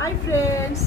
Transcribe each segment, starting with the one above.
Hi friends,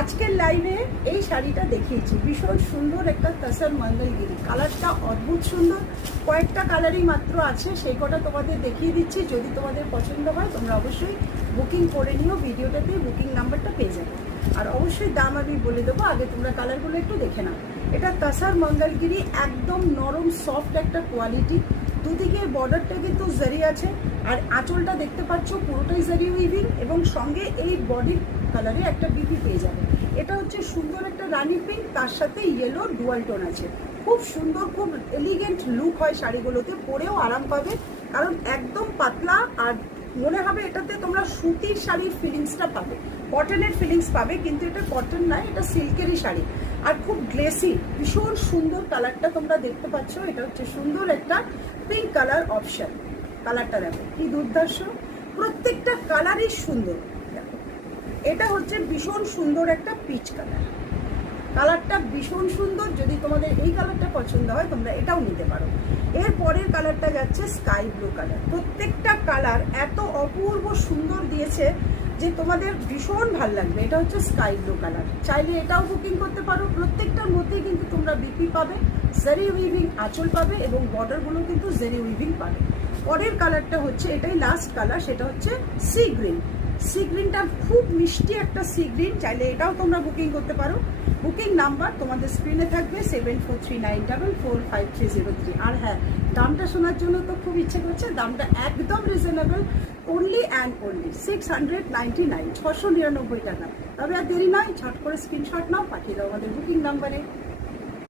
আজকের লাইভে এই শাড়িটা দেখিয়েছি। ভীষণ সুন্দর একটা তাসার মঙ্গলগিরি, কালারটা অদ্ভুত সুন্দর। কয়েকটা কালারই মাত্র আছে, সেই কটা তোমাদের দেখিয়ে দিচ্ছি। যদি তোমাদের পছন্দ হয় তোমরা অবশ্যই বুকিং করে নিও, ভিডিওটাতে বুকিং নাম্বারটা পেয়ে যাবে। আর অবশ্যই দাম আমি বলে দেবো, আগে তোমরা কালারগুলো একটু দেখে নাও। এটা তাসার মঙ্গলগিরি, একদম নরম সফট একটা কোয়ালিটি। দুদিকে বর্ডারটা কিন্তু জারি আছে, আর আঁচলটা দেখতে পাচ্ছ পুরোটাই জারি উইভিং, এবং সঙ্গে এই বডি কালারে একটা বিপি পেয়ে যাবে। এটা হচ্ছে সুন্দর একটা রানি পিঙ্ক, তার সাথে ইয়েলোর ডুয়াল টোন আছে। খুব সুন্দর, খুব এলিগেন্ট লুক হয় শাড়িগুলোতে, পরেও আরাম পাবে, কারণ একদম পাতলা। আর মনে হবে এটাতে তোমরা সুতির শাড়ির ফিলিংসটা পাবে, কটনের ফিলিংস পাবে, কিন্তু এটা কটন নয়, এটা সিল্কেরই শাড়ি। আর খুব গ্লেসি, ভীষণ সুন্দর কালারটা তোমরা দেখতে পাচ্ছ। এটা হচ্ছে সুন্দর একটা পিঙ্ক কালার অপশন। কালারটা দেখো কি দুর্ধর্ষ, প্রত্যেকটা কালারই সুন্দর। দেখো এটা হচ্ছে ভীষণ সুন্দর একটা পিচ কালার, কালারটা ভীষণ সুন্দর। যদি তোমাদের এই কালারটা পছন্দ হয় তোমরা এটাও নিতে পারো। এর পরের কালারটা যাচ্ছে স্কাই ব্লু কালার। প্রত্যেকটা কালার এত অপূর্ব সুন্দর দিয়েছে যে তোমাদের ভীষণ ভাল লাগবে। এটা হচ্ছে স্কাই ব্লু কালার, চাইলে এটাও বুকিং করতে পারো। প্রত্যেকটার মধ্যেই কিন্তু তোমরা বিপি পাবে, জারি উইভিং আঁচল পাবে, এবং বর্ডারগুলো কিন্তু জারি উইভিং পাবে। পরের কালারটা হচ্ছে, এটাই লাস্ট কালার, সেটা হচ্ছে সি গ্রিন। সি গ্রিনটা খুব মিষ্টি একটা সি গ্রিন, চাইলে এটাও তোমরা বুকিং করতে পারো। বুকিং নাম্বার তোমাদের স্ক্রিনে থাকবে 7439445303। আর হ্যাঁ, দামটা শোনার জন্য তো খুব ইচ্ছে করছে। দামটা একদম রিজনেবল, অনলি অ্যান্ড অনলি 699, 699 টাকা। তবে আর দেরি নয়, ঝট করে স্ক্রিনশট নাও, পাঠিয়ে দাও আমাদের বুকিং নাম্বারে।